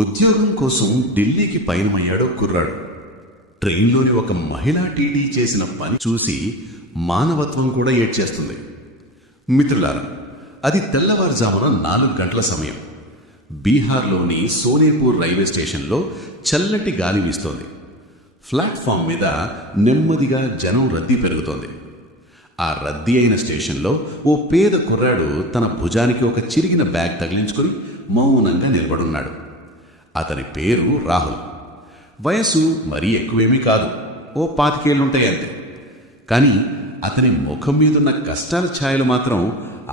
ఉద్యోగం కోసం ఢిల్లీకి పయనమయ్యాడో కుర్రాడు. ట్రైన్లోని ఒక మహిళా టీడీ చేసిన పని చూసి మానవత్వం కూడా ఏడ్చేస్తుంది. మిత్రులారా, అది తెల్లవారుజామున 4 గంటల సమయం. బీహార్లోని సోనేపూర్ రైల్వే స్టేషన్లో చల్లటి గాలి వీస్తోంది. ప్లాట్ఫామ్ మీద నెమ్మదిగా జనం రద్దీ పెరుగుతోంది. ఆ రద్దీ అయిన స్టేషన్లో ఓ పేద కుర్రాడు తన భుజానికి ఒక చిరిగిన బ్యాగ్ తగిలించుకుని మౌనంగా నిలబడున్నాడు. అతని పేరు రాహుల్. వయసు మరీ ఎక్కువేమీ కాదు, ఓ 25 ఏళ్లుంటాయి అంతే. కానీ అతని ముఖం మీదున్న కష్టాల ఛాయలు మాత్రం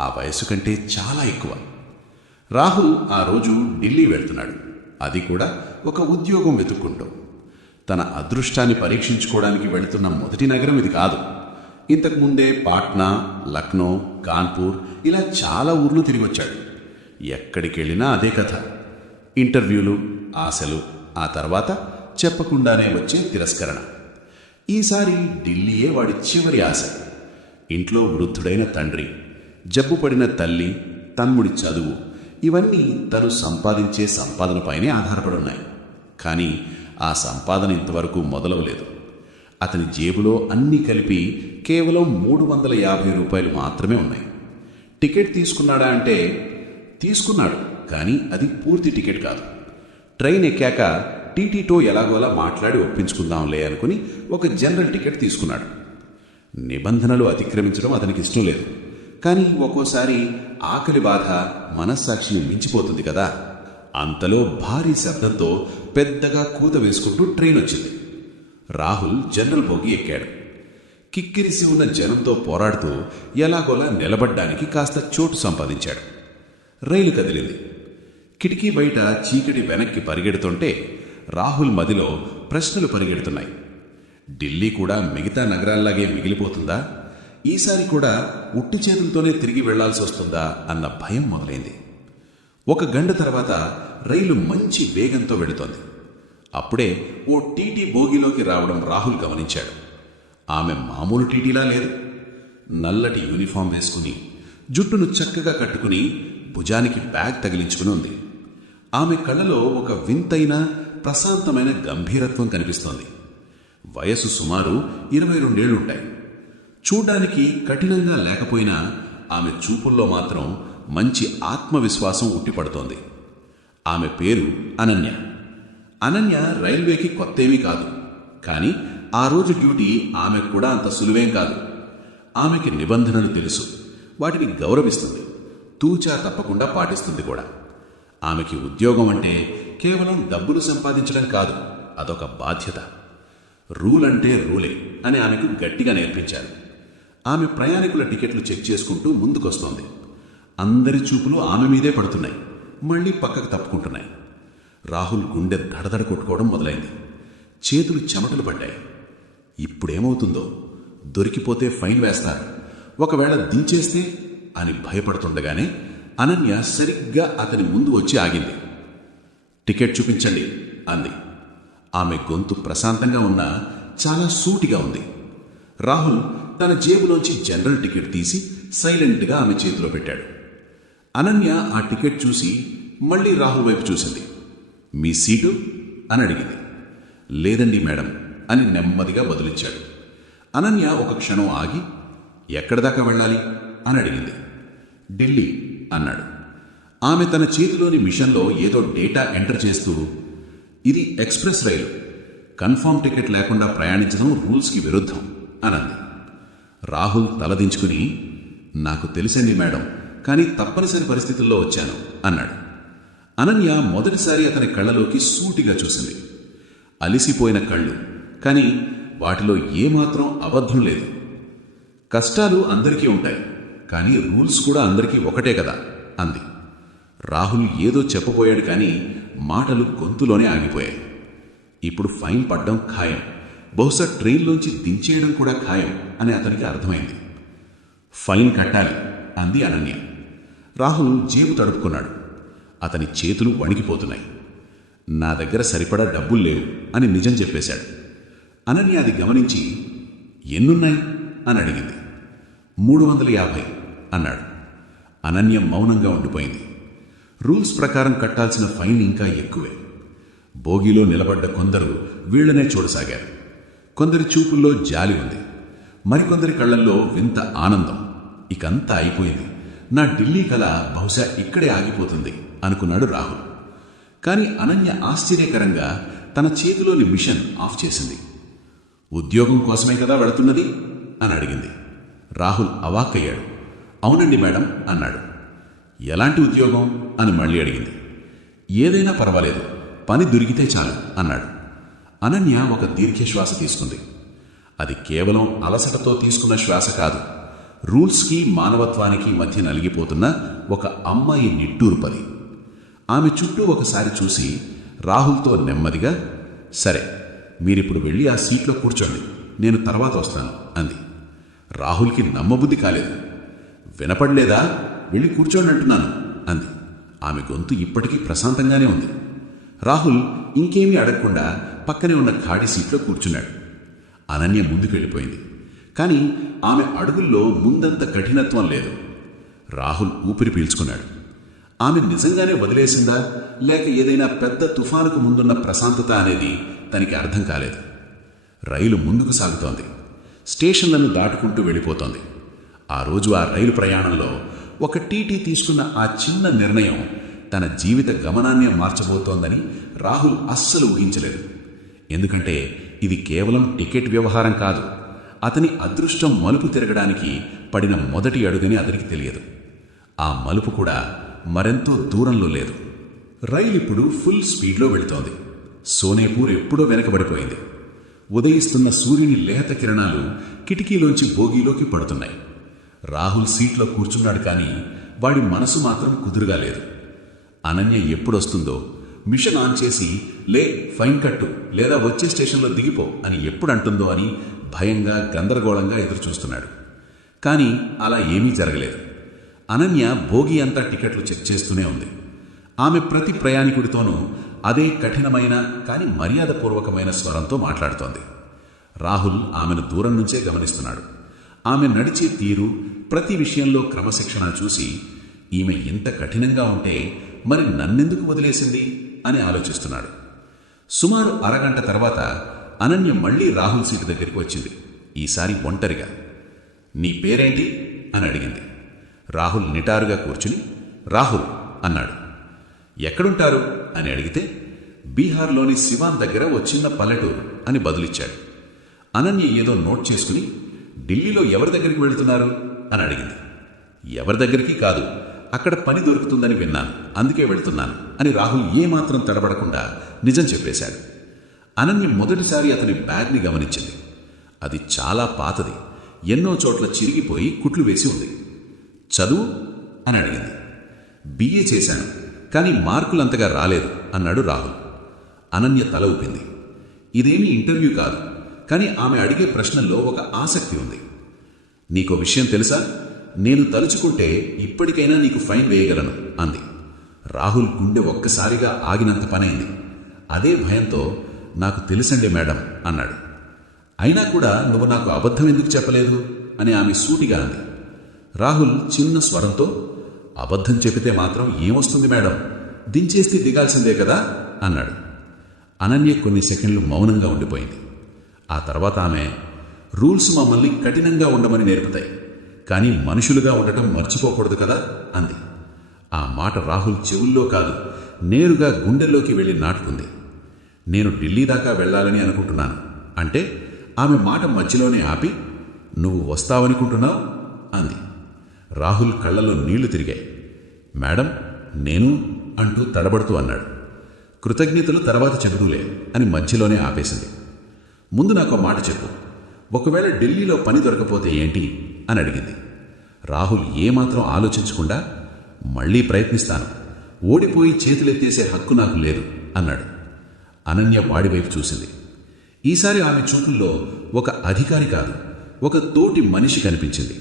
ఆ వయసు కంటే చాలా ఎక్కువ. రాహుల్ ఆ రోజు ఢిల్లీ వెళ్తున్నాడు, అది కూడా ఒక ఉద్యోగం వెతుక్కుంటూ. తన అదృష్టాన్ని పరీక్షించుకోవడానికి వెళుతున్న మొదటి నగరం ఇది కాదు. ఇంతకుముందే పాట్నా, లక్నో, కాన్పూర్ ఇలా చాలా ఊర్లు తిరిగొచ్చాడు. ఎక్కడికెళ్ళినా అదే కథ. ఇంటర్వ్యూలు, ఆశలు, ఆ తర్వాత చెప్పకుండానే వచ్చే తిరస్కరణ. ఈసారి ఢిల్లీయే వాడి చివరి ఆశ. ఇంట్లో వృద్ధుడైన తండ్రి, జబ్బుపడిన తల్లి, తమ్ముడి చదువు, ఇవన్నీ తను సంపాదించే సంపాదనపైనే ఆధారపడున్నాయి. కానీ ఆ సంపాదన ఇంతవరకు మొదలవలేదు. అతని జేబులో అన్నీ కలిపి కేవలం 350 రూపాయలు మాత్రమే ఉన్నాయి. టికెట్ తీసుకున్నాడా అంటే తీసుకున్నాడు, కానీ అది పూర్తి టికెట్ కాదు. ట్రైన్ ఎక్కాక టీటీతో ఎలాగోలా మాట్లాడి ఒప్పించుకుందాంలే అనుకుని ఒక జనరల్ టికెట్ తీసుకున్నాడు. నిబంధనలు అతిక్రమించడం అతనికి ఇష్టం లేదు. కానీ ఒక్కోసారి ఆకలి బాధ మనస్సాక్షిని మించిపోతుంది కదా. అంతలో భారీ శబ్దంతో పెద్దగా కూత వేసుకుంటూ ట్రైన్ వచ్చింది. రాహుల్ జనరల్ బోగి ఎక్కాడు. కిక్కిరిసి ఉన్న జనంతో పోరాడుతూ ఎలాగోలా నిలబడ్డానికి కాస్త చోటు సంపాదించాడు. రైలు కదిలింది. కిటికీ బయట చీకటి వెనక్కి పరిగెడుతుంటే రాహుల్ మదిలో ప్రశ్నలు పరిగెడుతున్నాయి. ఢిల్లీ కూడా మిగతా నగరాల్లాగే మిగిలిపోతుందా? ఈసారి కూడా ఉట్టి చేతులతోనే తిరిగి వెళ్లాల్సి వస్తుందా అన్న భయం మొదలైంది. 1 గంట తర్వాత రైలు మంచి వేగంతో వెళుతోంది. అప్పుడే ఓ టీటీ బోగిలోకి రావడం రాహుల్ గమనించాడు. ఆమె మామూలు టీటీలా లేదు. నల్లటి యూనిఫామ్ వేసుకుని, జుట్టును చక్కగా కట్టుకుని, భుజానికి బ్యాగ్ తగిలించుకుని ఉంది. ఆమె కళ్ళలో ఒక వింతైన ప్రశాంతమైన గంభీరత్వం కనిపిస్తోంది. వయసు సుమారు 22 ఏళ్లుంటాయి. చూడ్డానికి కఠినంగా లేకపోయినా ఆమె చూపుల్లో మాత్రం మంచి ఆత్మవిశ్వాసం ఉట్టిపడుతోంది. ఆమె పేరు అనన్య. అనన్య రైల్వేకి కొత్తేమీ కాదు. కానీ ఆ రోజు డ్యూటీ ఆమెకు కూడా అంత సులువేం కాదు. ఆమెకి నిబంధనలు తెలుసు, వాటిని గౌరవిస్తుంది, తూచా తప్పకుండా పాటిస్తుంది కూడా. ఆమెకి ఉద్యోగం అంటే కేవలం డబ్బులు సంపాదించడం కాదు, అదొక బాధ్యత. రూల్ అంటే రూలే అని ఆమెకు గట్టిగా నేర్పించారు. ఆమె ప్రయాణికుల టికెట్లు చెక్ చేసుకుంటూ ముందుకొస్తోంది. అందరి చూపులు ఆమె మీదే పడుతున్నాయి, మళ్ళీ పక్కకు తప్పుకుంటున్నాయి. రాహుల్ గుండె దడదడ కొట్టుకోవడం మొదలైంది. చేతులు చెమటలు పడ్డాయి. ఇప్పుడేమవుతుందో? దొరికిపోతే ఫైన్ వేస్తారు, ఒకవేళ దించేస్తే అని భయపడుతుండగానే అనన్య సరిగ్గా అతని ముందు వచ్చి ఆగింది. టికెట్ చూపించండి అంది. ఆమె గొంతు ప్రశాంతంగా ఉన్నా చాలా సూటిగా ఉంది. రాహుల్ తన జేబులోంచి జనరల్ టికెట్ తీసి సైలెంట్గా ఆమె చేతిలో పెట్టాడు. అనన్య ఆ టికెట్ చూసి మళ్ళీ రాహుల్ వైపు చూసింది. మీ సీటు అని అడిగింది. లేదండి మేడం అని నెమ్మదిగా బదులిచ్చాడు. అనన్య ఒక క్షణం ఆగి, ఎక్కడిదాకా వెళ్ళాలి అని అడిగింది. ఢిల్లీ అన్నాడు. ఆమె తన చేతిలోని మిషన్లో ఏదో డేటా ఎంటర్ చేస్తూ, ఇది ఎక్స్ప్రెస్ రైలు, కన్ఫర్మ్ టికెట్ లేకుండా ప్రయాణించడం రూల్స్కి విరుద్ధం అనంది. రాహుల్ తలదించుకుని, నాకు తెలుసండి మేడం, కానీ తప్పనిసరి పరిస్థితుల్లో వచ్చాను అన్నాడు. అనన్య మొదటిసారి అతని కళ్ళలోకి సూటిగా చూసింది. అలిసిపోయిన కళ్ళు, కానీ వాటిలో ఏమాత్రం అబద్ధం లేదు. కష్టాలు అందరికీ ఉంటాయి, కానీ రూల్స్ కూడా అందరికీ ఒకటే కదా అంది. రాహుల్ ఏదో చెప్పబోయాడు, కానీ మాటలు గొంతులోనే ఆగిపోయాయి. ఇప్పుడు ఫైన్ పడ్డం ఖాయం, బహుశా ట్రైన్లోంచి దించేయడం కూడా ఖాయం అని అతనికి అర్థమైంది. ఫైన్ కట్టాలి అంది అనన్య. రాహుల్ జేబు తడుపుకున్నాడు. అతని చేతులు వణికిపోతున్నాయి. నా దగ్గర సరిపడా డబ్బులు లేవు అని నిజం చెప్పేశాడు. అనన్య అది గమనించి, ఎన్నున్నాయి అని అడిగింది. 350 అన్నాడు. అనన్య మౌనంగా ఉండిపోయింది. రూల్స్ ప్రకారం కట్టాల్సిన ఫైన్ ఇంకా ఎక్కువే. బోగిలో నిలబడ్డ కొందరు వీళ్లనే చూడసాగారు. కొందరి చూపుల్లో జాలి ఉంది, మరికొందరి కళ్లల్లో వింత ఆనందం. ఇకంతా అయిపోయింది, నా ఢిల్లీ కల బహుశా ఇక్కడే ఆగిపోతుంది అనుకున్నాడు రాహుల్. కాని అనన్య ఆశ్చర్యకరంగా తన చేతిలోని మిషన్ ఆఫ్ చేసింది. ఉద్యోగం కోసమే కదా వెళుతున్నది అని అడిగింది. రాహుల్ అవాక్కయ్యాడు. అవునండి మేడం అన్నాడు. ఎలాంటి ఉద్యోగం అని మళ్ళీ అడిగింది. ఏదైనా పర్వాలేదు, పని దొరికితే చాలు అన్నాడు. అనన్య ఒక దీర్ఘశ్వాస తీసుకుంది. అది కేవలం అలసటతో తీసుకున్న శ్వాస కాదు, రూల్స్కి మానవత్వానికి మధ్య నలిగిపోతున్న ఒక అమ్మాయి నిట్టూర్పది. ఆమె చుట్టూ ఒకసారి చూసి రాహుల్తో నెమ్మదిగా, సరే మీరిప్పుడు వెళ్ళి ఆ సీట్లో కూర్చోండి, నేను తర్వాత వస్తాను అంది. రాహుల్కి నమ్మబుద్ధి కాలేదు. వినపడలేదా, వెళ్ళి కూర్చోండి అంటున్నాను అంది. ఆమె గొంతు ఇప్పటికీ ప్రశాంతంగానే ఉంది. రాహుల్ ఇంకేమీ అడగకుండా పక్కనే ఉన్న ఖాళీ సీట్లో కూర్చున్నాడు. అనన్య ముందుకెళ్ళిపోయింది. కానీ ఆమె అడుగుల్లో ముందంత కఠినత్వం లేదు. రాహుల్ ఊపిరి పీల్చుకున్నాడు. ఆమె నిజంగానే వదిలేసిందా, లేక ఏదైనా పెద్ద తుఫానుకు ముందున్న ప్రశాంతత అనేది తనకి అర్థం కాలేదు. రైలు ముందుకు సాగుతోంది. స్టేషన్లను దాటుకుంటూ వెళ్ళిపోతోంది. ఆ రోజు ఆ రైలు ప్రయాణంలో ఒక టీటీ తీసుకున్న ఆ చిన్న నిర్ణయం తన జీవిత గమనాన్నే మార్చబోతోందని రాహుల్ అస్సలు ఊహించలేదు. ఎందుకంటే ఇది కేవలం టికెట్ వ్యవహారం కాదు, అతని అదృష్టం మలుపు తిరగడానికి పడిన మొదటి అడుగని అతనికి తెలియదు. ఆ మలుపు కూడా మరెంతో దూరంలో లేదు. రైలు ఇప్పుడు ఫుల్ స్పీడ్లో వెళుతోంది. సోనేపూర్ ఎప్పుడో వెనకబడిపోయింది. ఉదయిస్తున్న సూర్యుని లేత కిరణాలు కిటికీలోంచి బోగీలోకి పడుతున్నాయి. రాహుల్ సీట్లో కూర్చున్నాడు, కానీ వాడి మనసు మాత్రం కుదురుగా లేదు. అనన్య ఎప్పుడొస్తుందో, మిషన్ ఆన్ చేసి లే ఫైన్ కట్టు లేదా వచ్చే స్టేషన్లో దిగిపో అని ఎప్పుడు అంటుందో అని భయంగా గందరగోళంగా ఎదురుచూస్తున్నాడు. కానీ అలా ఏమీ జరగలేదు. అనన్య భోగి అంతా టికెట్లు చెక్ చేస్తూనే ఉంది. ఆమె ప్రతి ప్రయాణికుడితోనూ అదే కఠినమైన కానీ మర్యాదపూర్వకమైన స్వరంతో మాట్లాడుతోంది. రాహుల్ ఆమెను దూరం నుంచే గమనిస్తున్నాడు. ఆమె నడిచే తీరు, ప్రతి విషయంలో క్రమశిక్షణ చూసి ఈమె ఇంత కఠినంగా ఉంటే మరి నన్నెందుకు వదిలేసింది అని ఆలోచిస్తున్నాడు. సుమారు అరగంట తర్వాత అనన్య మళ్లీ రాహుల్ సీటు దగ్గరికి వచ్చింది. ఈసారి ఒంటరిగా. నీ పేరేంటి అని అడిగింది. రాహుల్ నిటారుగా కూర్చుని రాహుల్ అన్నాడు. ఎక్కడుంటారు అని అడిగితే బీహార్లోని సివాన్ దగ్గర ఓ చిన్న పల్లెటూరు అని బదులిచ్చాడు. అనన్య ఏదో నోట్ చేసుకుని ఢిల్లీలో ఎవరి దగ్గరికి వెళుతున్నారు అని అడిగింది. ఎవరి దగ్గరికి కాదు, అక్కడ పని దొరుకుతుందని విన్నాను, అందుకే వెళుతున్నాను అని రాహుల్ ఏమాత్రం తడబడకుండా నిజం చెప్పేశాడు. అనన్య మొదటిసారి అతని బ్యాగ్ని గమనించింది. అది చాలా పాతది, ఎన్నో చోట్ల చిరిగిపోయి కుట్లు వేసి ఉంది. చదువు అని అడిగింది. బిఏ చేశాను, కానీ మార్కులంతగా రాలేదు అన్నాడు రాహుల్. అనన్య తల ఊపింది. ఇదేమీ ఇంటర్వ్యూ కాదు, కానీ ఆమె అడిగే ప్రశ్నల్లో ఒక ఆసక్తి ఉంది. నీకో విషయం తెలుసా, నేను తలుచుకుంటే ఇప్పటికైనా నీకు ఫైన్ వేయగలను అంది. రాహుల్ గుండె ఒక్కసారిగా ఆగినంత పనైంది. అదే భయంతో నాకు తెలుసండి మేడం అన్నాడు. అయినా కూడా నువ్వు నాకు అబద్ధం ఎందుకు చెప్పలేదు అని ఆమె సూటిగా అంది. రాహుల్ చిన్న స్వరంతో, అబద్ధం చెబితే మాత్రం ఏమొస్తుంది మేడం, దించేస్తే దిగాల్సిందే కదా అన్నాడు. అనన్య కొన్ని సెకండ్లు మౌనంగా ఉండిపోయింది. ఆ తర్వాత ఆమె, రూల్స్ మమ్మల్ని కఠినంగా ఉండమని నేర్పుతాయి, కానీ మనుషులుగా ఉండటం మర్చిపోకూడదు కదా అంది. ఆ మాట రాహుల్ చెవుల్లో కాదు, నేరుగా గుండెల్లోకి వెళ్ళి నాటుకుంది. నేను ఢిల్లీ దాకా వెళ్ళాలని అనుకుంటున్నాను అంటే ఆమె మాట మధ్యలోనే ఆపి, నువ్వు వస్తావనుకుంటున్నావు అంది. రాహుల్ కళ్ళలో నీళ్లు తిరిగాయి. మేడం నేను అంటూ తడబడుతూ అన్నాడు. కృతజ్ఞతలు తర్వాత చెబుతూలే అని మధ్యలోనే ఆపేసింది. ముందు నాకు మాట చెప్పు, ఒకవేళ ఢిల్లీలో పని దొరకపోతే ఏంటి అని అడిగింది. రాహుల్ ఏమాత్రం ఆలోచించకుండా, మళ్లీ ప్రయత్నిస్తాను, ఓడిపోయి చేతులెత్తేసే హక్కు నాకు లేదు అన్నాడు. అనన్య వాడివైపు చూసింది. ఈసారి ఆమె చూపుల్లో ఒక అధికారి కాదు, ఒక తోటి మనిషి కనిపించింది.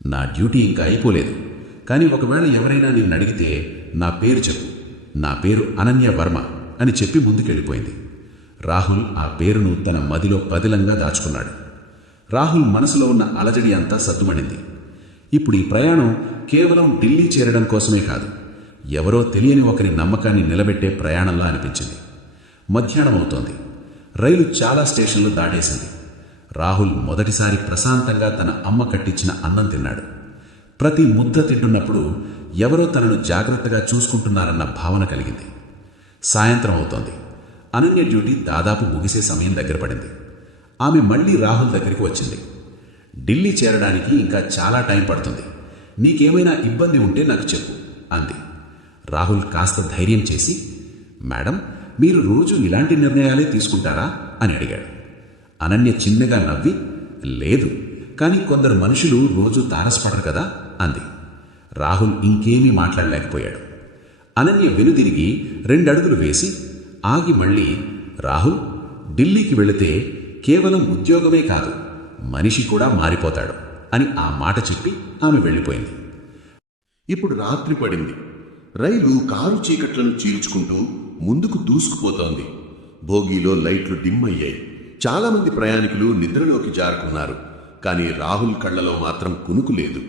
నా డ్యూటీ ఇంకా అయిపోలేదు, కానీ ఒకవేళ ఎవరైనా నిన్ను అడిగితే నా పేరు చెప్పు, నా పేరు అనన్య వర్మ అని చెప్పి ముందుకెళ్ళిపోయింది. రాహుల్ ఆ పేరును తన మదిలో పదిలంగా దాచుకున్నాడు. రాహుల్ మనసులో ఉన్న అలజడి అంతా సద్దుమణింది. ఇప్పుడు ఈ ప్రయాణం కేవలం ఢిల్లీ చేరడం కోసమే కాదు, ఎవరో తెలియని ఒకరి నమ్మకాన్ని నిలబెట్టే ప్రయాణంలా అనిపించింది. మధ్యాహ్నం అవుతోంది. రైలు చాలా స్టేషన్లు దాటేసింది. రాహుల్ మొదటిసారి ప్రశాంతంగా తన అమ్మ కట్టించిన అన్నం తిన్నాడు. ప్రతి ముద్ద తింటున్నప్పుడు ఎవరో తనను జాగ్రత్తగా చూసుకుంటున్నారన్న భావన కలిగింది. సాయంత్రం అవుతోంది. అనన్య డ్యూటీ దాదాపు ముగిసే సమయం దగ్గర పడింది. ఆమె మళ్లీ రాహుల్ దగ్గరికి వచ్చింది. ఢిల్లీ చేరడానికి ఇంకా చాలా టైం పడుతుంది. నీకేమైనా ఇబ్బంది ఉంటే నాకు చెప్పు అంది. రాహుల్ కాస్త ధైర్యం చేసి, మేడం, మీరు రోజు ఇలాంటి నిర్ణయాలే తీసుకుంటారా అని అడిగాడు. అనన్య చిన్నగా నవ్వి, లేదు, కానీ కొందరు మనుషులు రోజు తారసపడరు కదా అంది. రాహుల్ ఇంకేమీ మాట్లాడలేకపోయాడు. అనన్య వెనుదిరిగి 2 అడుగులు వేసి ఆగి మళ్ళీ, రాహుల్, ఢిల్లీకి వెళితే కేవలం ఉద్యోగమే కాదు, మనిషి కూడా మారిపోతాడు అని ఆ మాట చెప్పి ఆమె వెళ్ళిపోయింది. ఇప్పుడు రాత్రి పడింది. రైలు కారు చీకట్లను చీల్చుకుంటూ ముందుకు దూసుకుపోతోంది. భోగిలో లైట్లు డిమ్ అయ్యాయి. చాలామంది ప్రయాణికులు నిద్రలోకి జారుకున్నారు. కానీ రాహుల్ కళ్ళలో మాత్రం కునుకు లేదు.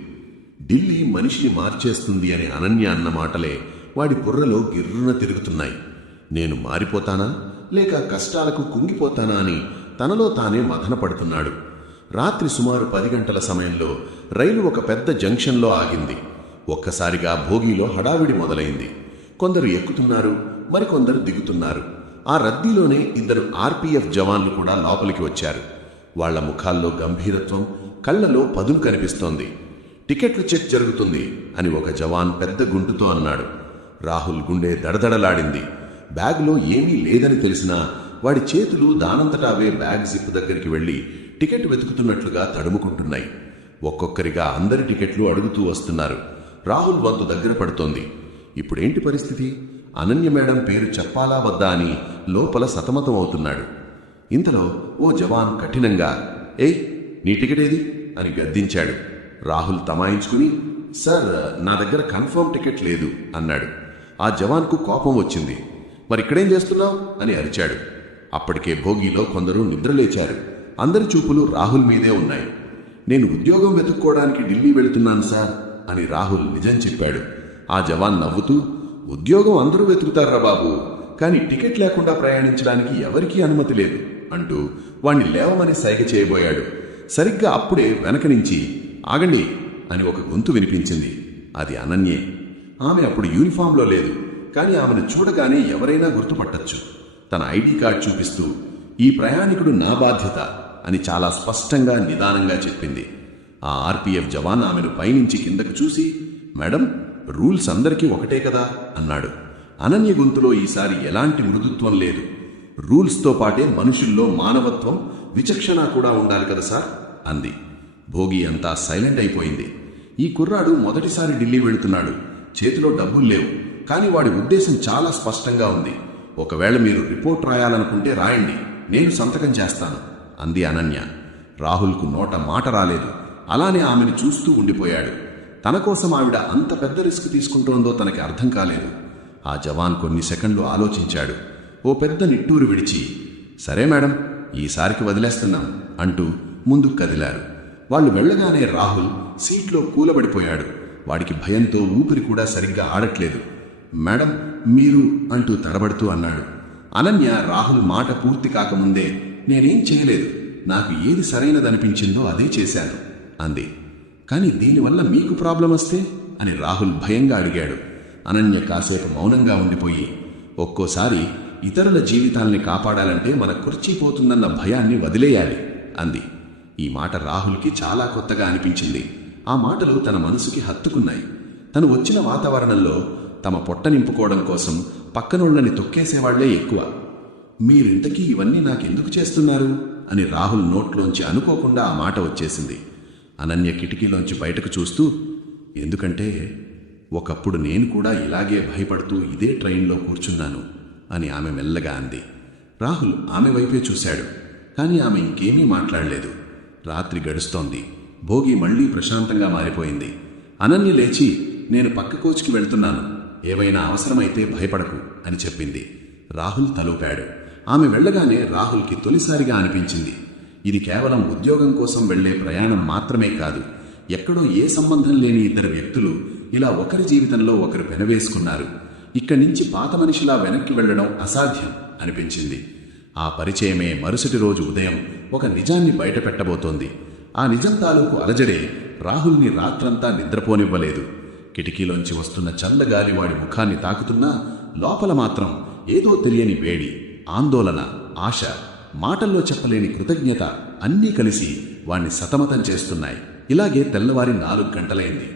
ఢిల్లీ మనిషిని మార్చేస్తుంది అని అనన్య అన్న మాటలే వాడి బుర్రలో గిర్రున తిరుగుతున్నాయి. నేను మారిపోతానా లేక కష్టాలకు కుంగిపోతానా అని తనలో తానే మథనపడుతున్నాడు. రాత్రి సుమారు 10 గంటల సమయంలో రైలు ఒక పెద్ద జంక్షన్లో ఆగింది. ఒక్కసారిగా భోగిలో హడావిడి మొదలైంది. కొందరు ఎక్కుతున్నారు, మరికొందరు దిగుతున్నారు. ఆ రద్దీలోనే 2 ఆర్పీఎఫ్ జవాన్లు కూడా లోపలికి వచ్చారు. వాళ్ల ముఖాల్లో గంభీరత్వం, కళ్లలో పదును కనిపిస్తోంది. టికెట్లు చెక్ జరుగుతుంది అని ఒక జవాన్ పెద్ద గుంటుతో అన్నాడు. రాహుల్ గుండె దడదడలాడింది. బ్యాగులో ఏమీ లేదని తెలిసినా వాడి చేతులు దానంతటా అవే బ్యాగ్ జిప్ దగ్గరికి వెళ్లి టికెట్ వెతుకుతున్నట్లుగా తడుముకుంటున్నాయి. ఒక్కొక్కరిగా అందరి టికెట్లు అడుగుతూ వస్తున్నారు. రాహుల్ వంతు దగ్గర పడుతోంది. ఇప్పుడేంటి పరిస్థితి? అనన్య మేడం పేరు చెప్పాలా వద్దా అని లోపల సతమతం అవుతున్నాడు. ఇంతలో ఓ జవాన్ కఠినంగా, ఏయ్, నీ టికెట్ ఏది అని గద్దించాడు. రాహుల్ తమాయించుకుని, సార్, నా దగ్గర కన్ఫర్మ్ టికెట్ లేదు అన్నాడు. ఆ జవాన్కు కోపం వచ్చింది. మరిక్కడేం చేస్తున్నావు అని అరిచాడు. అప్పటికే భోగిలో కొందరు నిద్రలేచారు. అందరి చూపులు రాహుల్ మీదే ఉన్నాయి. నేను ఉద్యోగం వెతుక్కోవడానికి ఢిల్లీ వెళుతున్నాను సార్ అని రాహుల్ నిజం చెప్పాడు. ఆ జవాన్ నవ్వుతూ, ఉద్యోగం అందరూ వెతుకుతారా బాబు, కానీ టికెట్ లేకుండా ప్రయాణించడానికి ఎవరికీ అనుమతి లేదు అంటూ వాణ్ణి లేవమని సైగ చేయబోయాడు. సరిగ్గా అప్పుడే వెనక నుంచి, ఆగండి అని ఒక గొంతు వినిపించింది. అది అనన్యే. ఆమె అప్పుడు యూనిఫామ్లో లేదు, కానీ ఆమెను చూడగానే ఎవరైనా గుర్తుపట్టచ్చు. తన ఐడి కార్డ్ చూపిస్తూ, ఈ ప్రయాణికుడు నా బాధ్యత అని చాలా స్పష్టంగా నిదానంగా చెప్పింది. ఆ ఆర్పీఎఫ్ జవాన్ ఆమెను పైనుంచి కిందకు చూసి, మేడం, రూల్స్ అందరికీ ఒకటే కదా అన్నాడు. అనన్య గొంతులో ఈసారి ఎలాంటి మృదుత్వం లేదు. రూల్స్తో పాటే మనుషుల్లో మానవత్వం, విచక్షణ కూడా ఉండాలి కదా సార్ అంది. భోగి అంతా సైలెంట్ అయిపోయింది. ఈ కుర్రాడు మొదటిసారి ఢిల్లీ వెళుతున్నాడు. చేతిలో డబ్బులు లేవు, కానీ వాడి ఉద్దేశం చాలా స్పష్టంగా ఉంది. ఒకవేళ మీరు రిపోర్ట్ రాయాలనుకుంటే రాయండి, నేను సంతకం చేస్తాను అంది అనన్య. రాహుల్కు నోట మాట రాలేదు. అలానే ఆమెను చూస్తూ ఉండిపోయాడు. తన కోసం ఆవిడ అంత పెద్ద రిస్క్ తీసుకుంటోందో తనకి అర్థం కాలేదు. ఆ జవాన్ కొన్ని సెకండ్లు ఆలోచించాడు. ఓ పెద్ద నిట్టూరు విడిచి, సరే మేడం, ఈసారికి వదిలేస్తున్నాం అంటూ ముందుకు కదిలారు. వాళ్ళు వెళ్ళగానే రాహుల్ సీట్లో కూలబడిపోయాడు. వాడికి భయంతో ఊపిరి కూడా సరిగ్గా ఆడట్లేదు. మేడం, మీరు అంటూ తడబడుతూ అన్నాడు. అనన్య రాహుల్ మాట పూర్తి కాకముందే, నేనేం చేయలేదు, నాకు ఏది సరైనదనిపించిందో అదే చేశాను అంది. కానీ దీనివల్ల మీకు ప్రాబ్లం వస్తే అని రాహుల్ భయంగా అడిగాడు. అనన్య కాసేపు మౌనంగా ఉండిపోయి, ఒక్కోసారి ఇతరుల జీవితాల్ని కాపాడాలంటే మన కుర్చీ పోతుందన్న భయాన్ని వదిలేయాలి అంది. ఈ మాట రాహుల్కి చాలా కొత్తగా అనిపించింది. ఆ మాటలు తన మనసుకి హత్తుకున్నాయి. తను వచ్చిన వాతావరణంలో తమ పొట్ట నింపుకోవడం కోసం పక్కనోళ్లని తొక్కేసేవాళ్లే ఎక్కువ. మీరింతకీ ఇవన్నీ నాకెందుకు చేస్తున్నారు అని రాహుల్ నోట్లోంచి అనుకోకుండా ఆ మాట వచ్చేసింది. అనన్య కిటికీలోంచి బయటకు చూస్తూ, ఎందుకంటే ఒకప్పుడు నేను కూడా ఇలాగే భయపడుతూ ఇదే ట్రైన్లో కూర్చున్నాను అని ఆమె మెల్లగా అంది. రాహుల్ ఆమె వైపే చూశాడు, కానీ ఆమె ఇంకేమీ మాట్లాడలేదు. రాత్రి గడుస్తోంది. భోగి మళ్లీ ప్రశాంతంగా మారిపోయింది. అనన్య లేచి, నేను పక్క కోచ్కి వెళ్తున్నాను, ఏవైనా అవసరమైతే భయపడకు అని చెప్పింది. రాహుల్ తలూపాడు. ఆమె వెళ్ళగానే రాహుల్కి తొలిసారిగా అనిపించింది, ఇది కేవలం ఉద్యోగం కోసం వెళ్లే ప్రయాణం మాత్రమే కాదు. ఎక్కడో ఏ సంబంధం లేని ఇద్దరు వ్యక్తులు ఇలా ఒకరి జీవితంలో ఒకరు పెనవేసుకున్నారు. ఇక్కడి నుంచి పాత మనిషిలా వెనక్కి వెళ్లడం అసాధ్యం అనిపించింది. ఆ పరిచయమే మరుసటి రోజు ఉదయం ఒక నిజాన్ని బయటపెట్టబోతోంది. ఆ నిజం తాలూకు అలజడే రాహుల్ని రాత్రంతా నిద్రపోనివ్వలేదు. కిటికీలోంచి వస్తున్న చల్లగాలి వాడి ముఖాన్ని తాకుతున్నా లోపల మాత్రం ఏదో తెలియని వేడి, ఆందోళన, ఆశ, మాటల్లో చెప్పలేని కృతజ్ఞత అన్నీ కలిసి వాణ్ణి సతమతం చేస్తున్నాయి. ఇలాగే తెల్లవారి 4 గంటలైంది.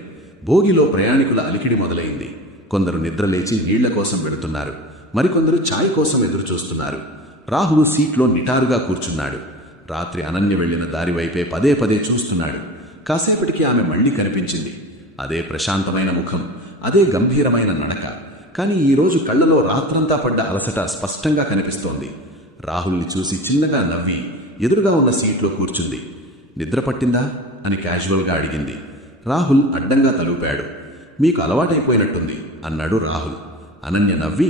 భోగిలో ప్రయాణికుల అలికిడి మొదలైంది. కొందరు నిద్రలేచి నీళ్ల కోసం వెళుతున్నారు, మరికొందరు ఛాయ్ కోసం ఎదురుచూస్తున్నారు. రాహుల్ సీట్లో నిటారుగా కూర్చున్నాడు. రాత్రి అనన్య వెళ్లిన దారి వైపే పదే పదే చూస్తున్నాడు. కాసేపటికి ఆమె మళ్లీ కనిపించింది. అదే ప్రశాంతమైన ముఖం, అదే గంభీరమైన నడక. కాని ఈరోజు కళ్లలో రాత్రంతా పడ్డ అలసట స్పష్టంగా కనిపిస్తోంది. రాహుల్ని చూసి చిన్నగా నవ్వి ఎదురుగా ఉన్న సీట్లో కూర్చుంది. నిద్ర పట్టిందా అని క్యాజువల్గా అడిగింది. రాహుల్ అడ్డంగా తలూపాడు. మీకు అలవాటైపోయినట్టుంది అన్నాడు రాహుల్. అనన్య నవ్వి,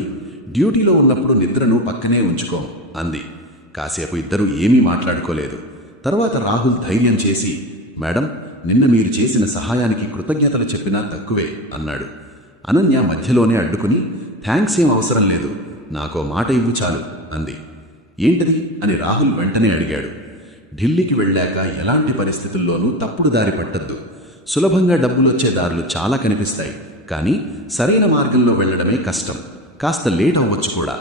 డ్యూటీలో ఉన్నప్పుడు నిద్రను పక్కనే ఉంచుకోం అంది. కాసేపు ఇద్దరూ ఏమీ మాట్లాడుకోలేదు. తర్వాత రాహుల్ ధైర్యం చేసి, మేడం, నిన్న మీరు చేసిన సహాయానికి కృతజ్ఞతలు చెప్పినా తక్కువే అన్నాడు. అనన్య మధ్యలోనే అడ్డుకుని, థ్యాంక్స్ ఏం అవసరం లేదు, నాకో మాట ఇవ్వు చాలు అంది. ఏంటది అని రాహుల్ వెంటనే అడిగాడు. ఢిల్లీకి వెళ్ళాక ఎలాంటి పరిస్థితుల్లోనూ తప్పుడు దారి పట్టద్దు. సులభంగా డబ్బులొచ్చే దారులు చాలా కనిపిస్తాయి, కానీ సరైన మార్గంలో వెళ్లడమే కష్టం. కాస్త లేట్ అవ్వచ్చు కూడా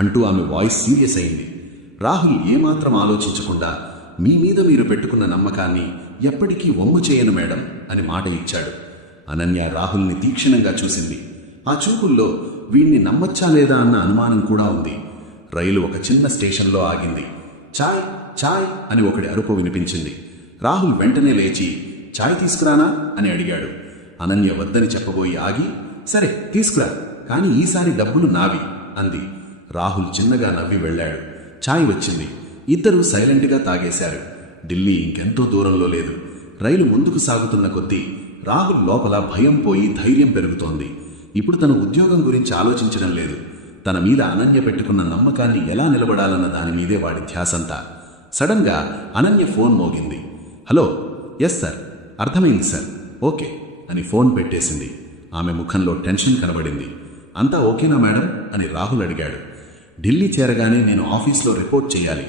అంటూ ఆమె వాయిస్ సీరియస్ అయింది. రాహుల్ ఏమాత్రం ఆలోచించకుండా, మీ మీద మీరు పెట్టుకున్న నమ్మకాన్ని ఎప్పటికీ వమ్ము చేయను మేడం అని మాట ఇచ్చాడు. అనన్య రాహుల్ని తీక్షణంగా చూసింది. ఆ చూపుల్లో వీణ్ణి నమ్మచ్చా లేదా అన్న అనుమానం కూడా ఉంది. రైలు ఒక చిన్న స్టేషన్లో ఆగింది. ఛాయ్ ఛాయ్ అని ఒకటి అరుపు వినిపించింది. రాహుల్ వెంటనే లేచి, ఛాయ్ తీసుకురానా అని అడిగాడు. అనన్య వద్దని చెప్పబోయి ఆగి, సరే తీసుకురా, కానీ ఈసారి డబ్బులు నావి అంది. రాహుల్ చిన్నగా నవ్వి వెళ్ళాడు. ఛాయ్ వచ్చింది. ఇద్దరూ సైలెంట్గా తాగేశారు. ఢిల్లీ ఇంకెంతో దూరంలో లేదు. రైలు ముందుకు సాగుతున్న కొద్దీ రాహుల్ లోపల భయం పోయి ధైర్యం పెరుగుతోంది. ఇప్పుడు తన ఉద్యోగం గురించి ఆలోచించడం లేదు. తన మీద అనన్య పెట్టుకున్న నమ్మకాన్ని ఎలా నిలబడాలన్న దాని మీదే వాడి ధ్యాసంతా. సడన్గా అనన్య ఫోన్ మోగింది. హలో, ఎస్ సార్, అర్థమైంది సార్, ఓకే అని ఫోన్ పెట్టేసింది. ఆమె ముఖంలో టెన్షన్ కనబడింది. అంతా ఓకేనా మేడం అని రాహుల్ అడిగాడు. ఢిల్లీ చేరగానే నేను ఆఫీస్లో రిపోర్ట్ చేయాలి.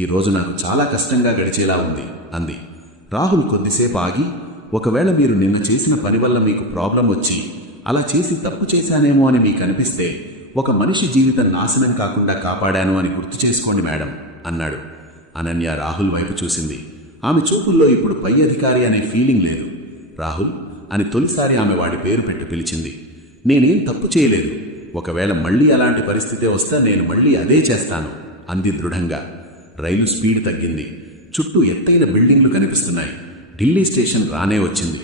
ఈ రోజు నాకు చాలా కష్టంగా గడిచేలా ఉంది అంది. రాహుల్ కొద్దిసేపు ఆగి, ఒకవేళ మీరు నిన్న చేసిన పని వల్ల మీకు ప్రాబ్లం వచ్చి అలా చేసి తప్పు చేశానేమో అని మీకు అనిపిస్తే ఒక మనిషి జీవితం నాశనం కాకుండా కాపాడాను అని గుర్తు చేసుకోండి మేడం అన్నాడు. అనన్య రాహుల్ వైపు చూసింది. ఆమె చూపుల్లో ఇప్పుడు పై అధికారి అనే ఫీలింగ్ లేదు. రాహుల్ అని తొలిసారి ఆమె వాడి పేరు పెట్టి పిలిచింది. నేనేం తప్పు చేయలేదు. ఒకవేళ మళ్లీ అలాంటి పరిస్థితే వస్తే నేను మళ్లీ అదే చేస్తాను అంది దృఢంగా. రైలు స్పీడ్ తగ్గింది. చుట్టూ ఎత్తైన బిల్డింగ్లు కనిపిస్తున్నాయి. ఢిల్లీ స్టేషన్ రానే వచ్చింది.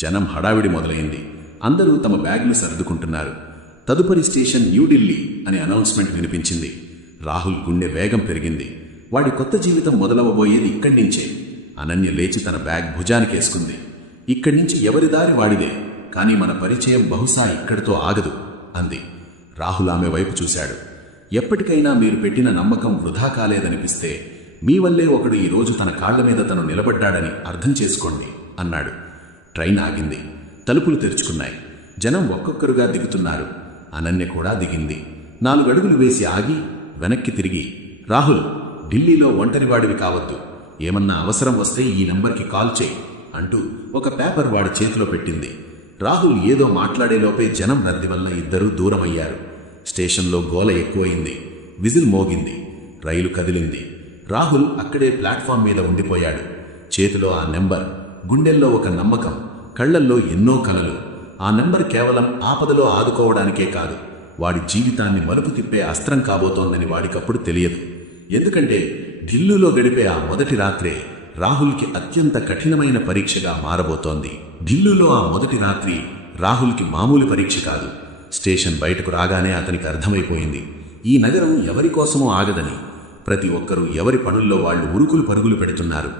జనం హడావిడి మొదలైంది. అందరూ తమ బ్యాగులు సర్దుకుంటున్నారు. తదుపరి స్టేషన్ న్యూఢిల్లీ అని అనౌన్స్మెంట్ వినిపించింది. రాహుల్ గుండె వేగం పెరిగింది. వాడి కొత్త జీవితం మొదలవబోయేది ఇక్కడి నుంచే. అనన్య లేచి తన బ్యాగ్ భుజానికేసుకుంది. ఇక్కడి నుంచి ఎవరి దారి వాడిదే, కానీ మన పరిచయం బహుశా ఇక్కడితో ఆగదు అంది. రాహుల్ ఆమె వైపు చూశాడు. ఎప్పటికైనా మీరు పెట్టిన నమ్మకం వృధా కాలేదనిపిస్తే మీ వల్లే ఒకడు ఈరోజు తన కాళ్ల మీద తను నిలబడ్డాడని అర్థం చేసుకోండి అన్నాడు. ట్రైన్ ఆగింది. తలుపులు తెరుచుకున్నాయి. జనం ఒక్కొక్కరుగా దిగుతున్నారు. అనన్య కూడా దిగింది. 4 అడుగులు వేసి ఆగి వెనక్కి తిరిగి, రాహుల్, ఢిల్లీలో ఒంటరివాడివి కావద్దు. ఏమన్నా అవసరం వస్తే ఈ నంబర్కి కాల్ చేయి అంటూ ఒక పేపర్ వాడి చేతిలో పెట్టింది. రాహుల్ ఏదో మాట్లాడేలోపే జనం రద్దీ వల్ల ఇద్దరూ దూరమయ్యారు. స్టేషన్లో గోల ఎక్కువైంది. విజిల్ మోగింది. రైలు కదిలింది. రాహుల్ అక్కడే ప్లాట్ఫామ్ మీద ఉండిపోయాడు. చేతిలో ఆ నెంబర్, గుండెల్లో ఒక నమ్మకం, కళ్లల్లో ఎన్నో కలలు. ఆ నెంబర్ కేవలం ఆపదలో ఆదుకోవడానికే కాదు, వాడి జీవితాన్ని మలుపు తిప్పే అస్త్రం కాబోతోందని వాడికప్పుడు తెలియదు. ఎందుకంటే ఢిల్లీలో గడిపే ఆ మొదటి రాత్రే రాహుల్కి అత్యంత కఠినమైన పరీక్షగా మారబోతోంది. ఢిల్లీలో ఆ మొదటి రాత్రి రాహుల్కి మామూలు పరీక్ష కాదు. స్టేషన్ బయటకు రాగానే అతనికి అర్థమైపోయింది, ఈ నగరం ఎవరికోసమో ఆగదని. ప్రతి ఒక్కరూ ఎవరి పనుల్లో వాళ్ళు ఉరుకులు పరుగులు పెడుతున్నారు.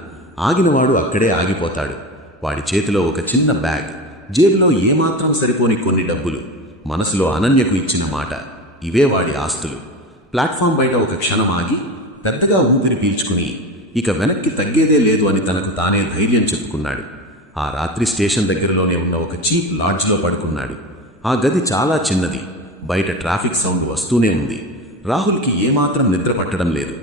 ఆగినవాడు అక్కడే ఆగిపోతాడు. వాడి చేతిలో ఒక చిన్న బ్యాగ్, జేబులో ఏమాత్రం సరిపోని కొన్ని డబ్బులు, మనసులో అనన్యకు ఇచ్చిన మాట. ఇవే వాడి ఆస్తులు. ప్లాట్ఫామ్ బయట ఒక క్షణం ఆగి పెద్దగా ఊపిరి పీల్చుకుని ఇక వెనక్కి తగ్గేదే లేదు అని తనకు తానే ధైర్యం చెప్పుకున్నాడు. ఆ రాత్రి స్టేషన్ దగ్గరలోనే ఉన్న ఒక చీప్ లాడ్జ్లో పడుకున్నాడు. ఆ గది చాలా చిన్నది. బయట ట్రాఫిక్ సౌండ్ వస్తూనే ఉంది. రాహుల్కి ఏమాత్రం నిద్ర పట్టడం లేదు.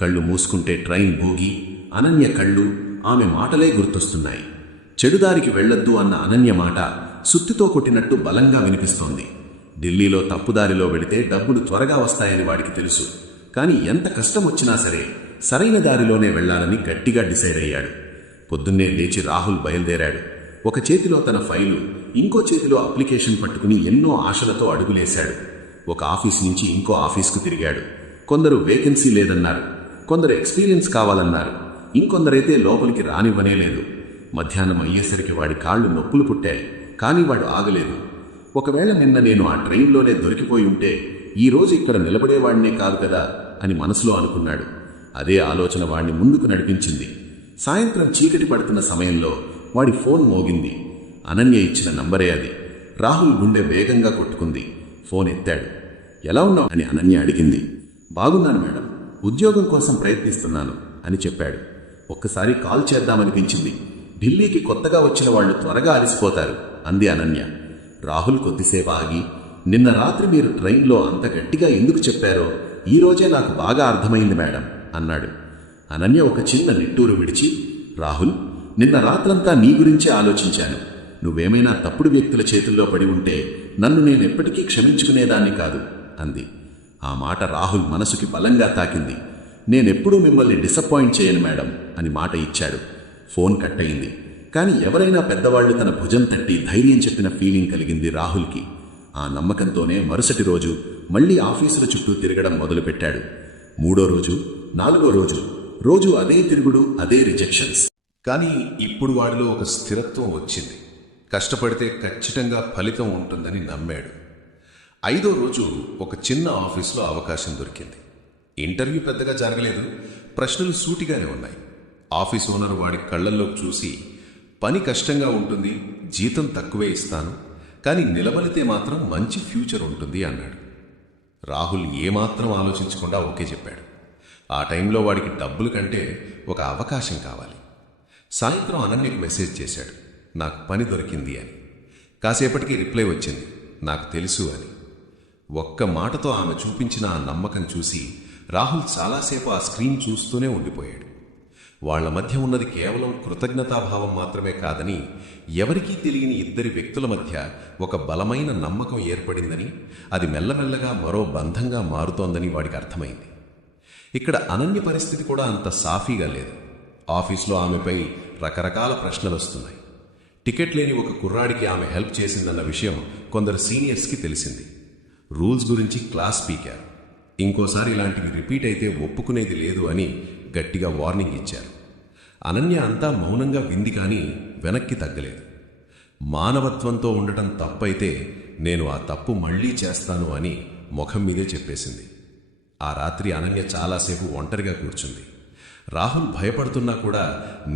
కళ్ళు మూసుకుంటే ట్రైన్ భోగి, అనన్య కళ్ళు, ఆమె మాటలే గుర్తొస్తున్నాయి. చెడుదారికి వెళ్లొద్దు అన్న అనన్య మాట సుత్తితో కొట్టినట్టు బలంగా వినిపిస్తోంది. ఢిల్లీలో తప్పుదారిలో వెళితే డబ్బులు త్వరగా వస్తాయని వాడికి తెలుసు. కానీ ఎంత కష్టం వచ్చినా సరే సరైన దారిలోనే వెళ్లాలని గట్టిగా డిసైడ్ అయ్యాడు. పొద్దున్నే లేచి రాహుల్ బయలుదేరాడు. ఒక చేతిలో తన ఫైలు, ఇంకో చేతిలో అప్లికేషన్ పట్టుకుని ఎన్నో ఆశలతో అడుగులేశాడు. ఒక ఆఫీస్ నుంచి ఇంకో ఆఫీస్కు తిరిగాడు. కొందరు వేకెన్సీ లేదన్నారు, కొందరు ఎక్స్పీరియన్స్ కావాలన్నారు, ఇంకొందరైతే లోపలికి రానివ్వనే లేదు. మధ్యాహ్నం అయ్యేసరికి వాడి కాళ్ళు నొప్పులు పుట్టాయి. కానీ వాడు ఆగలేదు. ఒకవేళ నిన్న నేను ఆ ట్రైన్లోనే దొరికిపోయి ఉంటే ఈరోజు ఇక్కడ నిలబడేవాడినే కాదు కదా అని మనసులో అనుకున్నాడు. అదే ఆలోచన వాడిని ముందుకు నడిపించింది. సాయంత్రం చీకటి పడుతున్న సమయంలో వాడి ఫోన్ మోగింది. అనన్య ఇచ్చిన నంబరే అది. రాహుల్ గుండె వేగంగా కొట్టుకుంది. ఫోన్ ఎత్తాడు. ఎలా ఉన్నావు అని అనన్య అడిగింది. బాగున్నాను మేడం, ఉద్యోగం కోసం ప్రయత్నిస్తున్నాను అని చెప్పాడు. ఒక్కసారి కాల్ చేద్దామనిపించింది. ఢిల్లీకి కొత్తగా వచ్చిన వాళ్ళు త్వరగా అలసిపోతారు అంది అనన్య. రాహుల్ కొద్దిసేపు ఆగి, నిన్న రాత్రి మీరు ట్రైన్లో అంత గట్టిగా ఎందుకు చెప్పారో ఈరోజే నాకు బాగా అర్థమైంది మేడం అన్నాడు. అనన్య ఒక చిన్న నిట్టూరు విడిచి, రాహుల్, నిన్న రాత్రంతా నీ గురించే ఆలోచించాను. నువ్వేమైనా తప్పుడు వ్యక్తుల చేతుల్లో పడి ఉంటే నన్ను నేనెప్పటికీ క్షమించుకునేదాన్ని కాదు అంది. ఆ మాట రాహుల్ మనసుకి బలంగా తాకింది. నేనెప్పుడూ మిమ్మల్ని డిసప్పాయింట్ చేయను మేడం అని మాట ఇచ్చాడు. ఫోన్ కట్ అయింది. కానీ ఎవరైనా పెద్దవాళ్లు తన భుజం తట్టి ధైర్యం చెప్పిన ఫీలింగ్ కలిగింది రాహుల్కి. ఆ నమ్మకంతోనే మరుసటి రోజు మళ్లీ ఆఫీసుల చుట్టూ తిరగడం మొదలుపెట్టాడు. 3వ రోజు, 4వ రోజు అదే తిరుగుడు, అదే రిజెక్షన్స్. కానీ ఇప్పుడు వాడిలో ఒక స్థిరత్వం వచ్చింది. కష్టపడితే ఖచ్చితంగా ఫలితం ఉంటుందని నమ్మాడు. 5వ రోజు ఒక చిన్న ఆఫీసులో అవకాశం దొరికింది. ఇంటర్వ్యూ పెద్దగా జరగలేదు, ప్రశ్నలు సూటిగానే ఉన్నాయి. ఆఫీస్ ఓనర్ వాడి కళ్లల్లోకి చూసి, పని కష్టంగా ఉంటుంది, జీతం తక్కువే ఇస్తాను, కానీ నిలబడితే మాత్రం మంచి ఫ్యూచర్ ఉంటుంది అన్నాడు. రాహుల్ ఏమాత్రం ఆలోచించకుండా ఓకే చెప్పాడు. ఆ టైంలో వాడికి డబ్బుల కంటే ఒక అవకాశం కావాలి. సాయంత్రం అనన్యకు మెసేజ్ చేశాడు, నాకు పని దొరికింది అని. కాసేపటికి రిప్లై వచ్చింది, నాకు తెలుసు అని. ఒక్క మాటతో ఆమె చూపించిన ఆ నమ్మకం చూసి రాహుల్ చాలాసేపు ఆ స్క్రీన్ చూస్తూనే ఉండిపోయాడు. వాళ్ల మధ్య ఉన్నది కేవలం కృతజ్ఞతాభావం మాత్రమే కాదని, ఎవరికీ తెలియని ఇద్దరి వ్యక్తుల మధ్య ఒక బలమైన నమ్మకం ఏర్పడిందని, అది మెల్లమెల్లగా మరో బంధంగా మారుతోందని వాడికి అర్థమైంది. ఇక్కడ అనన్య పరిస్థితి కూడా అంత సాఫీగా లేదు. ఆఫీస్లో ఆమెపై రకరకాల ప్రశ్నలు వస్తున్నాయి. టికెట్ లేని ఒక కుర్రాడికి ఆమె హెల్ప్ చేసిందన్న విషయం కొందరు సీనియర్స్కి తెలిసింది. రూల్స్ గురించి క్లాస్ పీకారు. ఇంకోసారి ఇలాంటివి రిపీట్ అయితే ఒప్పుకునేది లేదు అని గట్టిగా వార్నింగ్ ఇచ్చారు. అనన్య అంతా మౌనంగా వింది, కానీ వెనక్కి తగ్గలేదు. మానవత్వంతో ఉండటం తప్పైతే నేను ఆ తప్పు మళ్లీ చేస్తాను అని ముఖం మీదే చెప్పేసింది. ఆ రాత్రి అనన్య చాలాసేపు ఒంటరిగా కూర్చుంది. రాహుల్ భయపడుతున్నా కూడా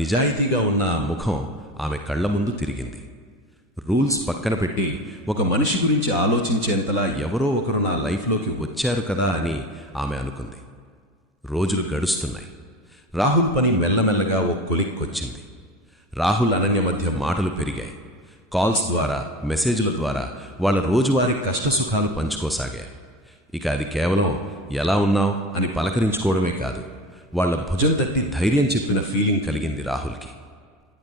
నిజాయితీగా ఉన్న ఆ ముఖం ఆమె కళ్ల ముందు తిరిగింది. రూల్స్ పక్కన పెట్టి ఒక మనిషి గురించి ఆలోచించేంతలా ఎవరో ఒకరు నా లైఫ్లోకి వచ్చారు కదా అని ఆమె అనుకుంది. రోజులు గడుస్తున్నాయి. రాహుల్ పని మెల్లమెల్లగా ఓ కొలిక్కొచ్చింది. రాహుల్ అనన్య మధ్య మాటలు పెరిగాయి. కాల్స్ ద్వారా, మెసేజ్ల ద్వారా వాళ్ళ రోజువారీ కష్టసుఖాలు పంచుకోసాగారు. ఇక అది కేవలం ఎలా ఉన్నావు అని పలకరించుకోవడమే కాదు, వాళ్ల భుజం తట్టి ధైర్యం చెప్పిన ఫీలింగ్ కలిగింది రాహుల్కి.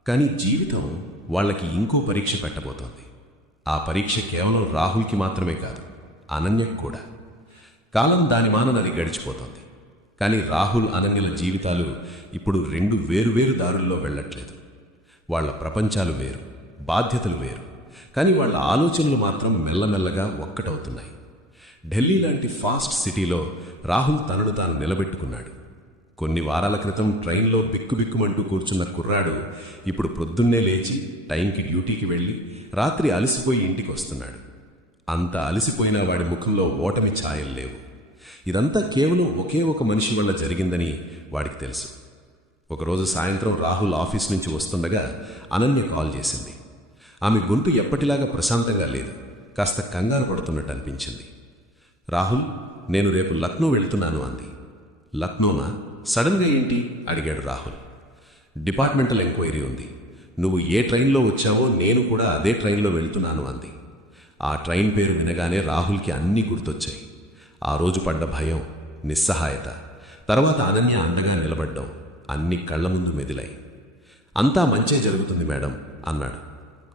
కానీ జీవితం వాళ్ళకి ఇంకో పరీక్ష పెట్టబోతోంది. ఆ పరీక్ష కేవలం రాహుల్కి మాత్రమే కాదు, అనన్యకు కూడా. కాలం దాని మాననది గడిచిపోతోంది. కానీ రాహుల్, అనన్యల జీవితాలు ఇప్పుడు 2 వేరువేరు దారుల్లో వెళ్ళట్లేదు. వాళ్ల ప్రపంచాలు వేరు, బాధ్యతలు వేరు, కానీ వాళ్ళ ఆలోచనలు మాత్రం మెల్లమెల్లగా ఒక్కటవుతున్నాయి. ఢిల్లీ లాంటి ఫాస్ట్ సిటీలో రాహుల్ తనను తాను నిలబెట్టుకున్నాడు. కొన్ని వారాల క్రితం ట్రైన్లో బిక్కుబిక్కుమంటూ కూర్చున్న కుర్రాడు ఇప్పుడు ప్రొద్దున్నే లేచి టైంకి డ్యూటీకి వెళ్ళి రాత్రి అలసిపోయి ఇంటికి వస్తున్నాడు. అంత అలసిపోయినా వాడి ముఖంలో ఓటమి ఛాయలు లేవు. ఇదంతా కేవలం ఒకే ఒక మనిషి వల్ల జరిగిందని వాడికి తెలుసు. ఒకరోజు సాయంత్రం రాహుల్ ఆఫీస్ నుంచి వస్తుండగా అనన్య కాల్ చేసింది. ఆమె గొంతు ఎప్పటిలాగా ప్రశాంతంగా లేదు, కాస్త కంగారు పడుతున్నట్టు అనిపించింది. రాహుల్, నేను రేపు లక్నో వెళ్తున్నాను అంది. లక్నోనా? సడన్గా ఏంటి అడిగాడు రాహుల్. డిపార్ట్మెంటల్ ఎంక్వైరీ ఉంది. నువ్వు ఏ ట్రైన్లో వచ్చావో నేను కూడా అదే ట్రైన్లో వెళ్తున్నాను అంది. ఆ ట్రైన్ పేరు వినగానే రాహుల్కి అన్నీ గుర్తొచ్చాయి. ఆ రోజు పడ్డ భయం, నిస్సహాయత, తర్వాత అనన్య అండగా నిలబడ్డం అన్ని కళ్ల ముందు మెదిలాయి. అంతా మంచే జరుగుతుంది మేడం అన్నాడు.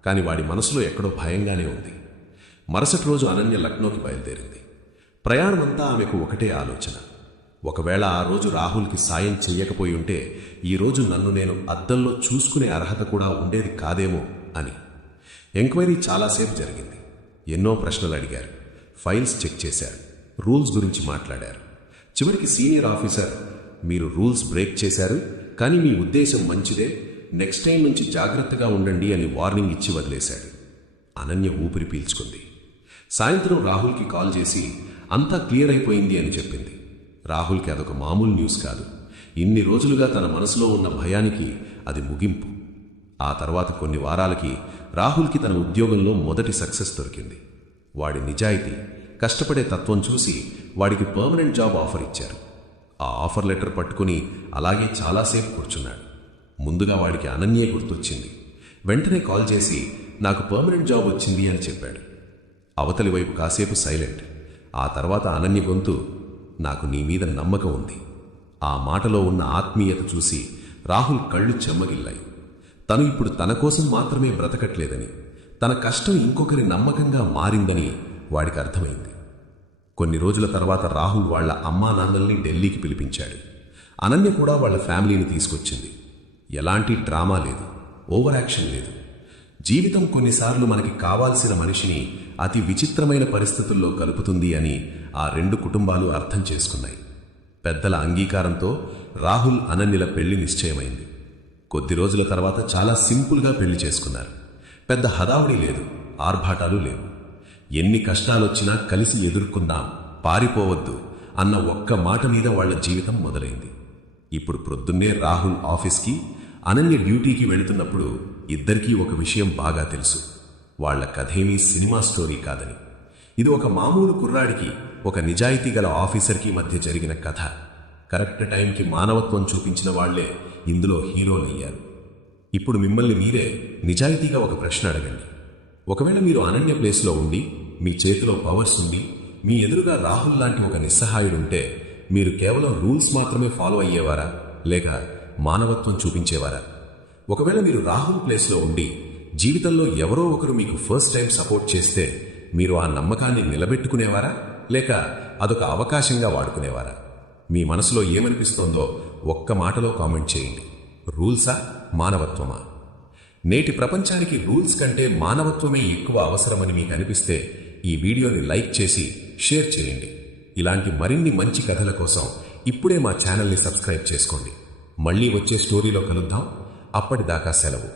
కాని వాడి మనసులో ఎక్కడో భయంగానే ఉంది. మరుసటి రోజు అనన్య లక్నోకి బయలుదేరింది. ప్రయాణమంతా ఆమెకు ఒకటే ఆలోచన. ఒకవేళ ఆ రోజు రాహుల్కి సాయం చెయ్యకపోయి ఉంటే ఈరోజు నన్ను నేను అద్దంలో చూసుకునే అర్హత కూడా ఉండేది కాదేమో అని. ఎంక్వైరీ చాలాసేపు జరిగింది. ఎన్నో ప్రశ్నలు అడిగారు, ఫైల్స్ చెక్ చేశారు, రూల్స్ గురించి మాట్లాడారు. చివరికి సీనియర్ ఆఫీసర్, మీరు రూల్స్ బ్రేక్ చేశారు, కానీ మీ ఉద్దేశం మంచిదే, నెక్స్ట్ టైం నుంచి జాగ్రత్తగా ఉండండి అని వార్నింగ్ ఇచ్చి వదిలేశాడు. అనన్య ఊపిరి పీల్చుకుంది. సాయంత్రం రాహుల్కి కాల్ చేసి అంతా క్లియర్ అయిపోయింది అని చెప్పింది. రాహుల్కి అదొక మామూలు న్యూస్ కాదు. ఇన్ని రోజులుగా తన మనసులో ఉన్న భయానికి అది ముగింపు. ఆ తర్వాత కొన్ని వారాలకి రాహుల్కి తన ఉద్యోగంలో మొదటి సక్సెస్ దొరికింది. వాడి నిజాయితీ, కష్టపడే తత్వం చూసి వాడికి పర్మనెంట్ జాబ్ ఆఫర్ ఇచ్చారు. ఆ ఆఫర్ లెటర్ పట్టుకుని అలాగే చాలాసేపు కూర్చున్నాడు. ముందుగా వాడికి అనన్యే గుర్తొచ్చింది. వెంటనే కాల్ చేసి నాకు పర్మనెంట్ జాబ్ వచ్చింది అని చెప్పాడు. అవతలి వైపు కాసేపు సైలెంట్. ఆ తర్వాత అనన్య గొంతు, నాకు నీ మీద నమ్మకం ఉంది. ఆ మాటలో ఉన్న ఆత్మీయత చూసి రాహుల్ కళ్ళు చెమ్మగిల్లాయి. తను ఇప్పుడు తన కోసం మాత్రమే బ్రతకట్లేదని, తన కష్టం ఇంకొకరి నమ్మకంగా మారిందని వాడికి అర్థమైంది. కొన్ని రోజుల తర్వాత రాహుల్ వాళ్ల అమ్మా నాన్నల్ని ఢిల్లీకి పిలిపించాడు. అనన్య కూడా వాళ్ల ఫ్యామిలీని తీసుకొచ్చింది. ఎలాంటి డ్రామా లేదు, ఓవర్ యాక్షన్ లేదు. జీవితం కొన్నిసార్లు మనకి కావాల్సిన మనిషిని అతి విచిత్రమైన పరిస్థితుల్లో కలుపుతుంది అని ఆ రెండు కుటుంబాలు అర్థం చేసుకున్నాయి. పెద్దల అంగీకారంతో రాహుల్ అనన్యల పెళ్లి నిశ్చయమైంది. కొద్ది రోజుల తర్వాత చాలా సింపుల్గా పెళ్లి చేసుకున్నారు. పెద్ద హడావుడి లేదు, ఆర్భాటాలు లేవు. ఎన్ని కష్టాలొచ్చినా కలిసి ఎదుర్కొందాం, పారిపోవద్దు అన్న ఒక్క మాట మీద వాళ్ల జీవితం మొదలైంది. ఇప్పుడు ప్రొద్దున్నే రాహుల్ ఆఫీస్కి, అనన్య డ్యూటీకి వెళుతున్నప్పుడు ఇద్దరికీ ఒక విషయం బాగా తెలుసు. వాళ్ల కథేమీ సినిమా స్టోరీ కాదని. ఇది ఒక మామూలు కుర్రాడికి, ఒక నిజాయితీ గల ఆఫీసర్కి మధ్య జరిగిన కథ. కరెక్ట్ టైంకి మానవత్వం చూపించిన వాళ్లే ఇందులో హీరోలయ్యారు. ఇప్పుడు మిమ్మల్ని మీరే నిజాయితీగా ఒక ప్రశ్న అడగండి. ఒకవేళ మీరు అనన్య ప్లేస్లో ఉండి, మీ చేతిలో పవర్స్ ఉండి, మీ ఎదురుగా రాహుల్ లాంటి ఒక నిస్సహాయుడుంటే మీరు కేవలం రూల్స్ మాత్రమే ఫాలో అయ్యేవారా, లేక మానవత్వం చూపించేవారా? ఒకవేళ మీరు రాహుల్ ప్లేస్లో ఉండి జీవితంలో ఎవరో ఒకరు మీకు ఫస్ట్ టైం సపోర్ట్ చేస్తే మీరు ఆ నమ్మకాన్ని నిలబెట్టుకునేవారా, లేక అదొక అవకాశంగా వాడుకునేవారా? మీ మనసులో ఏమనిపిస్తోందో ఒక్క మాటలో కామెంట్ చేయండి. రూల్సా, మానవత్వమా? నేటి ప్రపంచానికి రూల్స్ కంటే మానవత్వమే ఎక్కువ అవసరమని మీకు అనిపిస్తే ఈ వీడియోని లైక్ చేసి షేర్ చేయండి. ఇలాంటి మరిన్ని మంచి కథల కోసం ఇప్పుడే మా ఛానల్ని సబ్స్క్రైబ్ చేసుకోండి. మళ్ళీ వచ్చే స్టోరీలో కలుద్దాం. అప్పటిదాకా సెలవు.